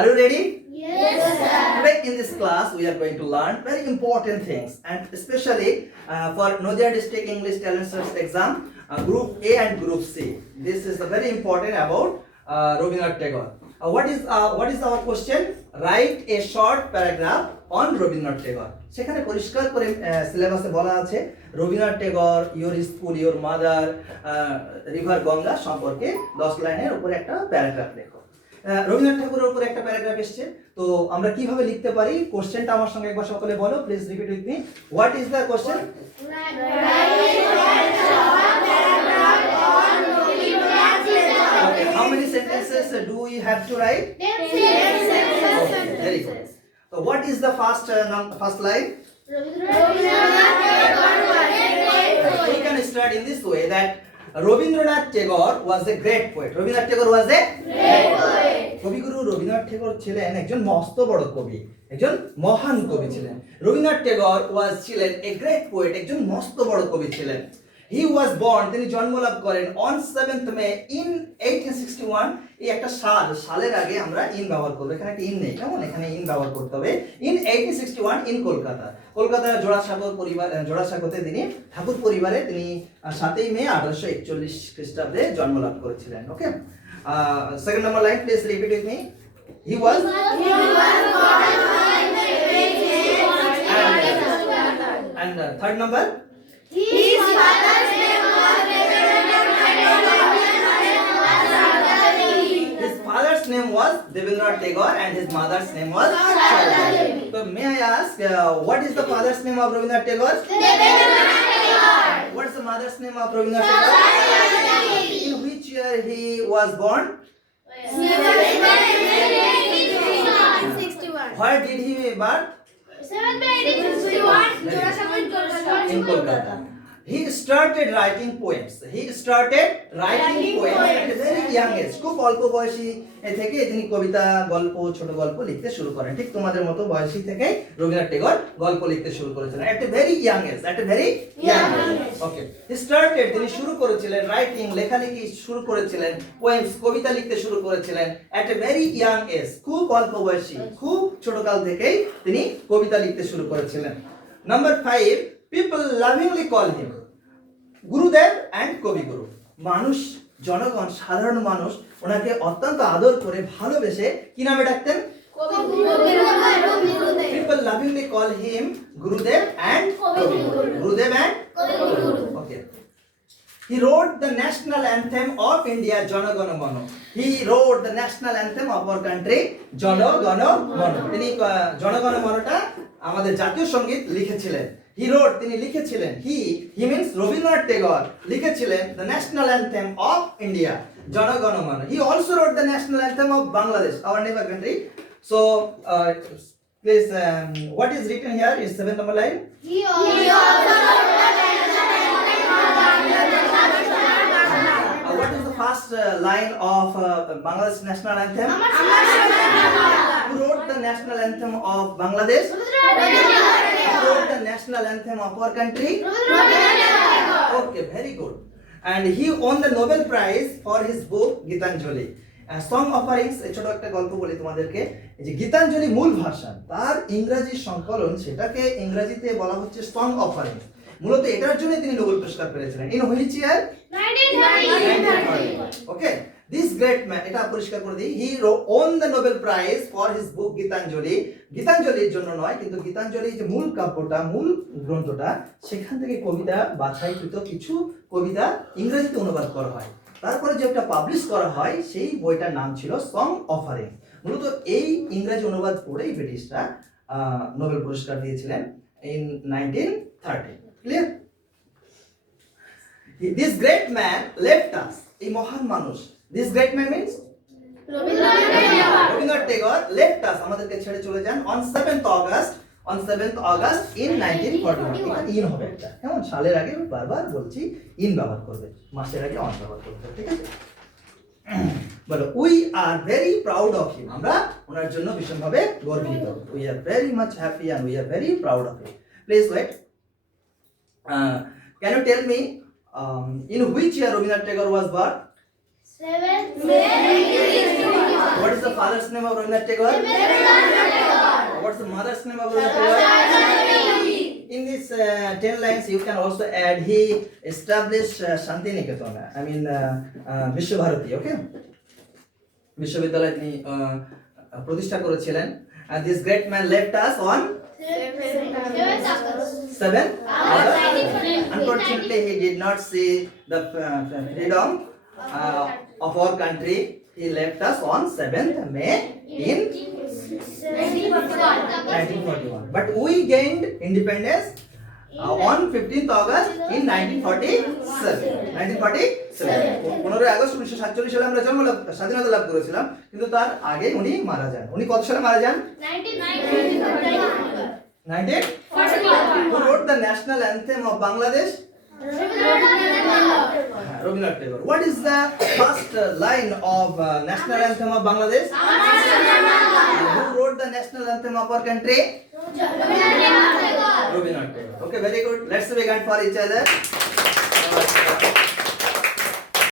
Are you ready? Yes, sir. Today in this class we are going to learn very important things, and especially for Nadia District English Talent Search exam, Group A and Group C. This is very important about Rabindranath Tagore. What is our question? Write a short paragraph on Rabindranath Tagore. সেখানে পরিষ্কার করে সিলেবাসে বলা আছে রবীন্দ্রনাথ Tagore, your school, your mother, river Ganga সম্পর্কে 10 লাইনের উপরে একটা প্যারাগ্রাফ লেখো। রবীন্দ্রনাথ ঠাকুরের উপরে একটা প্যারাগ্রাফ এসেছে, তো আমরা কিভাবে লিখতে পারি? কোশ্চেনটা আমার সঙ্গে একবার সকলে বলো, please repeat with me. What is the question? Okay, how many sentences do we have to write? 10 Okay, very good. So what is the first line? We can start in this way that Rabindranath Tagore was a great poet. Rabindranath Tagore was a great poet. কবিগুরু রবীন্দ্রনাথ ঠাকুর ছিলেন একজন মস্ত বড় কবি, একজন মহান কবি ছিলেন। রবীন্দ্রনাথ ঠাকুর ছিলেন a great poet, একজন মস্ত বড় কবি ছিলেন। He was born, তিনি জন্মলাভ করেন on 7th May in 1861। এই একটা সালের আগে আমরা ইন ব্যবহার করব, এখানে একটা ইন নেই, কেমন? এখানে ইন ব্যবহার করতে হবে। in 1861 in কলকাতা। কলকাতার জোড়াসাঁকোতে তিনি ঠাকুর পরিবারে তিনি 7ই মে 1841 খ্রিস্টাব্দে জন্মলাভ করেছিলেন। Okay, second number line, please repeat with me. He was and third number, His father's name was his father's name was Rabindranath Tagore and his mother's name was Sharda Devi. So may I ask, what is the father's name of Rabindranath Tagore? What is the mother's name of Rabindranath Tagore? In which year he was born? 1861. Where did he birth? 7 May 1861. In Kolkata. He started writing poems. At a very young age. খুব অল্প বয়সী থেকে তিনি কবিতা, গল্প, ছোট গল্প লিখতে শুরু করেন। ঠিক তোমাদের মতো বয়সী থেকে রবীন্দ্রনাথ টেগর গল্প লিখতে শুরু করেছিলেন। At a very young age. Okay. He started, তিনি শুরু করেছিলেন রাইটিং, লেখালেখি শুরু করেছিলেন, পোয়েমস, কবিতা লিখতে শুরু করেছিলেন at a very young age, খুব অল্প বয়সী, খুব ছোটকাল থেকেই তিনি কবিতা লিখতে শুরু করেছিলেন। নাম্বার 5, people lovingly call him গুরুদেব অ্যান্ড কবিগুরু। মানুষ, জনগণ, সাধারণ মানুষ ওনাকে অত্যন্ত আদর করে ভালোবেসে কি নামে ডাকতেন? People lovingly call him Gurudev and Kaviguru. Gurudev and Kaviguru. Okay. He wrote the national anthem of India, Jana Gana Mana. He wrote the national anthem of our country, Jana Gana Mana. তিনি Jana Gana Mana-টা আমাদের জাতীয় সঙ্গীত লিখেছিলেন। He wrote, তিনি লিখেছিলেন, he means Rabindranath Tagore লিখেছিলেন the national anthem of India, Jana Gana Mana. He also wrote the national anthem of Bangladesh, our neighbor country. So please, what is written here is 7th number line. He also wrote the What is the first line of Bangladesh national anthem? Who wrote the national anthem of Bangladesh? Who wrote the national anthem of our country? Okay, very good. And he won the Nobel Prize for his book Gitanjali. Song offerings, ছোট একটা গল্প বলি তোমাদেরকে। এই যে গীতাঞ্জলি মূল ভাষা, তার ইংরেজি সংকলন, সেটাকে ইংরেজিতে বলা হচ্ছে সং অফারিংস। মূলত এটার জন্য তিনি নোবেল পুরস্কার পেয়েছিলেন। In which year? 1930। Okay, this great man, এটা পরিষ্কার করে দিই, he won the Nobel prize for his book Gitanjali. গীতাঞ্জলির জন্য নয়, কিন্তু গীতাঞ্জলি যে মূল কাব্যটা, মূল গ্রন্থটা, সেখান থেকে কবিতা বাছাইকৃত কিছু কবিতা ইংরেজিতে অনুবাদ করা হয়। তারপরে যে একটা পাবলিশ করা হয়, সেই বইটার নাম ছিল সং অফারিং। মূলত এই ইংরেজি অনুবাদ পড়েই ব্রিটিশরা নোবেল পুরস্কার দিয়েছিলেন ইন 1930। Clear? This great man left us, এই মহান মানুষ, this great man means Rabindranath Tagore left us, আমাদেরকে ছেড়ে চলে যান on 7th August in 1941। এটা ইন হবে একটা, কেমন? সালের আগে বারবার বলছি ইন ব্যবহার করবে, মাসের আগে অন ব্যবহার করবে, ঠিক আছে? বলো, we are very proud of him, আমরা ওনার জন্য ভীষণভাবে গর্বিত। We are very much happy and we are very proud of him. Please wait. Can you tell me in which year Rabindranath Tagore was born? 7th May 1961. What is the father's name of Rabindranath Tagore? What's the mother's name of Rabindranath Tagore? In these 10 lines, you can also add he established Shantiniketan. I mean Vishwabharati. Okay. বিশ্ববিদ্যালয় তিনি প্রতিষ্ঠা করেছিলেন। And this great man left us on 7th August. Unfortunately, he did not see the freedom of our country. He left us on 7th May in 1941. But we gained independence on 15th August in 1947. 15 আগস্ট 1947 সালে আমরা স্বাধীনতা লাভ করেছিলাম, কিন্তু তার আগে উনি মারা যান। উনি কত সালে মারা যান? 1941. Who wrote the national anthem of Bangladesh? Rabindranath Tagore. What is the first line of national anthem of Bangladesh? Who wrote the national anthem of our country? Rabindranath Tagore. Okay, very good. Let's begin for each other.